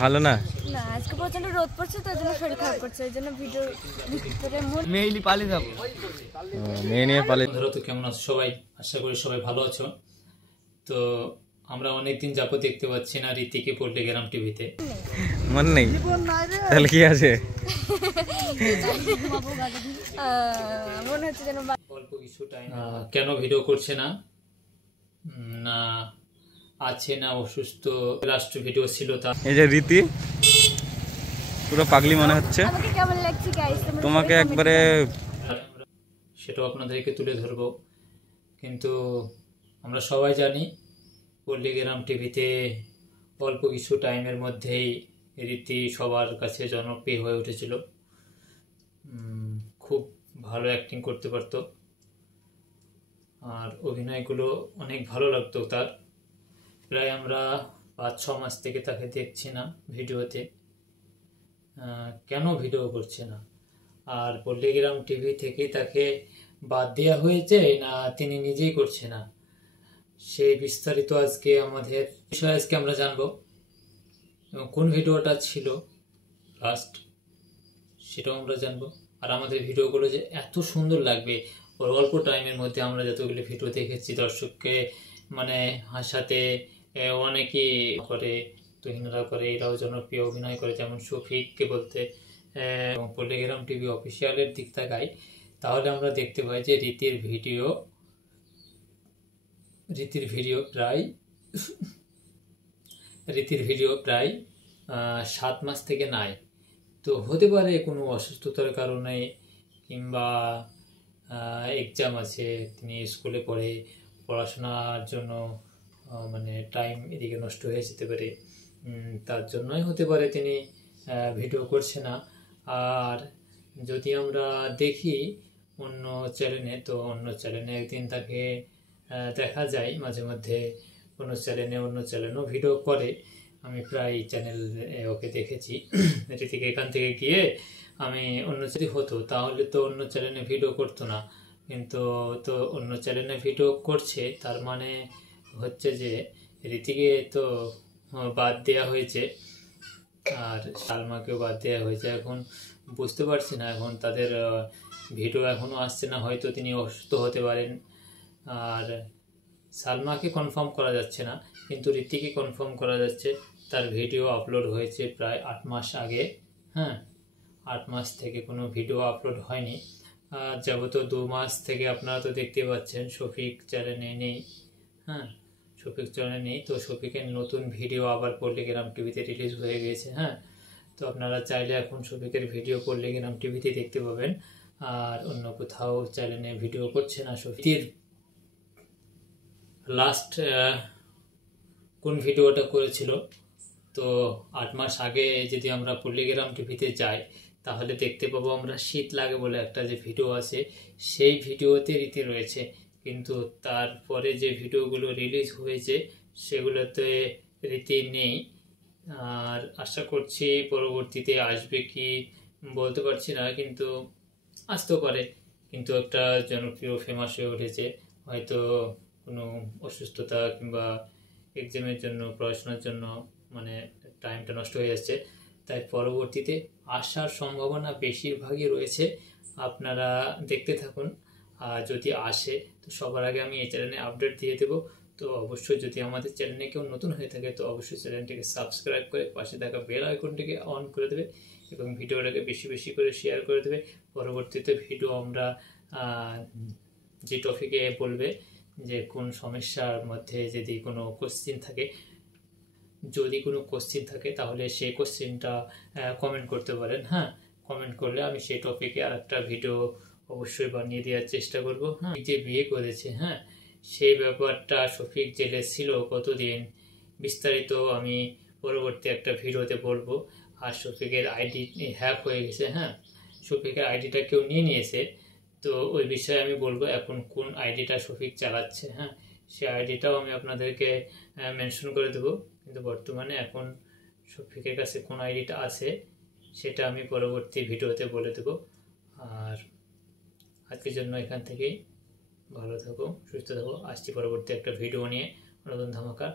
ভালো না না আজকে প্রচন্ড রোদ পড়ছে তো এজন্য শরীর খারাপ করছে এজন্য ভিডিও ভিতরে মেইলি পালিয়ে যাবো মেয়ে নিয়ে পালিয়ে। ধরো তো কেমন আছো সবাই? আশা করি সবাই ভালো আছো। তো আমরা অনেকদিন যাবত দেখতে পাচ্ছি না রীতিকে পল্লিগ্রাম টিভিতে। মন নেই তাহলে কি আছে? মনে হচ্ছে যেন অল্প কিছু টাইম কেন ভিডিও করছে না, না আছে না অসুস্থ। লাস্ট ভিডিও ছিল তার। এই যে রীতি পুরো পাগলি মনে হচ্ছে আমাকে কেমন লাগছে গাইস তোমাকে একবারে, সেটাও আপনাদেরকে তুলে ধরবো। কিন্তু আমরা সবাই জানি পল্লিগ্রাম টিভিতে অল্প কিছু টাইমের মধ্যেই রীতি সবার কাছে জনপ্রিয় হয়ে উঠেছিল। খুব ভালো অ্যাক্টিং করতে পারতো আর অভিনয়গুলো অনেক ভালো লাগতো তার। প্রায় আমরা 5-6 মাস থেকে তাকে দেখছি না ভিডিওতে। কেন ভিডিও করছে না? আর পল্লিগ্রাম টিভি থেকে তাকে বাদ দেওয়া হয়েছে না তিনি নিজেই করছে না, সেই বিস্তারিত আজকে আমাদের বিষয়ে আজকে আমরা জানবো। এবং কোন ভিডিওটা ছিল লাস্ট সেটাও আমরা জানবো। আর আমাদের ভিডিওগুলো যে এত সুন্দর লাগবে, ওর অল্প টাইমের মধ্যে আমরা যতগুলো ভিডিও দেখেছি দর্শককে মানে হাসাতে অনেকেই করে, তুহিনরা করে, এরাও জনপ্রিয় অভিনয় করে, যেমন শফিককে বলতে এবং পল্লিগ্রাম টিভি অফিসিয়ালের দিক তাকাই তাহলে আমরা দেখতে পাই যে রীতির ভিডিও প্রায় 7 মাস থেকে নাই। তো হতে পারে কোনো অসুস্থতার কারণে কিংবা এক্সাম আছে, তিনি স্কুলে পড়ে, পড়াশোনার জন্য মানে টাইম এদিকে নষ্ট হয়ে যেতে পারে, তার জন্যই হতে পারে তিনি ভিডিও করছে না। আর যদি আমরা দেখি অন্য চ্যানেলে, তো অন্য চ্যানেলে একদিন তাকে দেখা যায় মাঝে মধ্যে কোনো চ্যানেলে, অন্য চ্যানেলও ভিডিও করে। আমি প্রায় চ্যানেল ওকে দেখেছি। রীতিকে এখান থেকে গিয়ে আমি অন্য যদি হতো তাহলে তো অন্য চ্যানেলে ভিডিও করতো না, কিন্তু তো অন্য চ্যানেলে ভিডিও করছে, তার মানে হচ্ছে যে রীতিকে তো বাদ দেওয়া হয়েছে আর সালমাকেও বাদ দেওয়া হয়েছে। এখন বুঝতে পারছি না, এখন তাদের ভিডিও এখনও আসছে না, হয়তো তিনি অসুস্থ হতে পারেন। আর সালমাকে কনফার্ম করা যাচ্ছে না, কিন্তু রীতিকে কনফার্ম করা যাচ্ছে। তার ভিডিও আপলোড হয়েছে প্রায় 8 মাস আগে। হ্যাঁ, 8 মাস থেকে কোনো ভিডিও আপলোড হয়নি। যাবত 2 মাস থেকে আপনারা তো দেখতে পাচ্ছেন শফিক চ্যানেলে নেই। হ্যাঁ, শফিক চ্যানেলে নেই, তো শফিকের নতুন ভিডিও আবার পল্লিগ্রাম টিভিতে রিলিজ হয়ে গেছে। হ্যাঁ, তো আপনারা চাইলে এখন শফিকের ভিডিও পল্লিগ্রাম টিভিতে দেখতে পাবেন, আর অন্য কোথাও চ্যানেলে ভিডিও করছে না। শফিকের লাস্ট কোন ভিডিওটা করেছিল, তো 8 মাস আগে যদি আমরা পল্লিগ্রাম টিভিতে যাই তাহলে দেখতে পাবো আমরা শীত লাগে বলে একটা যে ভিডিও আছে, সেই ভিডিওতে রীতি রয়েছে। কিন্তু তারপরে যে ভিডিওগুলো রিলিজ হয়েছে সেগুলোতে রীতি নেই। আর আশা করছি পরবর্তীতে আসবে কি বলতে পারছি না, কিন্তু আসতেও পারে। কিন্তু একটা জনপ্রিয় ফেমাস হয়ে উঠেছে, হয়তো কোনো অসুস্থতা কিংবা এক্সামের জন্য, পড়াশোনার জন্য মানে টাইমটা নষ্ট হয়ে যাচ্ছে, তাই পরবর্তীতে আসার সম্ভাবনা বেশিরভাগই রয়েছে। আপনারা দেখতে থাকুন, আর যদি আসে তো সবার আগে আমি এই চ্যানেলে আপডেট দিয়ে দেবো। তো অবশ্যই যদি আমাদের চ্যানেলে কেউ নতুন হয়ে থাকে তো অবশ্যই চ্যানেলটিকে সাবস্ক্রাইব করে পাশে থাকা বেল আইকনটিকে অন করে দেবে এবং ভিডিওটাকে বেশি বেশি করে শেয়ার করে দেবে। পরবর্তীতে ভিডিও আমরা যে টপিকে বলবে, যে কোন সমস্যার মধ্যে যদি কোনো কোশ্চিন থাকে, তাহলে সেই কোশ্চিনটা কমেন্ট করতে পারেন। হ্যাঁ, কমেন্ট করলে আমি সেই টপিকে আর একটা ভিডিও অবশ্যই বানিয়ে দেওয়ার চেষ্টা করব। হ্যাঁ, যে বিয়ে করেছে, হ্যাঁ, সেই ব্যাপারটা শফিক জেলে ছিল কতদিন, বিস্তারিত আমি পরবর্তী একটা ভিডিওতে বলবো। আর শফিকের আইডি হ্যাক হয়ে গেছে। হ্যাঁ, শফিকের আইডিটা কেউ নিয়ে নিয়েছে, তো ওই বিষয়ে আমি বলবো এখন কোন আইডিটা শফিক চালাচ্ছে। হ্যাঁ, সেই আইডিটাও আমি আপনাদেরকে মেনশন করে দেবো, কিন্তু বর্তমানে এখন শফিকের কাছে কোন আইডিটা আছে সেটা আমি পরবর্তী ভিডিওতে বলে দেবো। আর আজকের জন্য এখান থেকেই, ভালো থাকো, সুস্থ থাকো, আসছি পরবর্তী একটা ভিডিও নিয়ে, নতুন ধামাকা।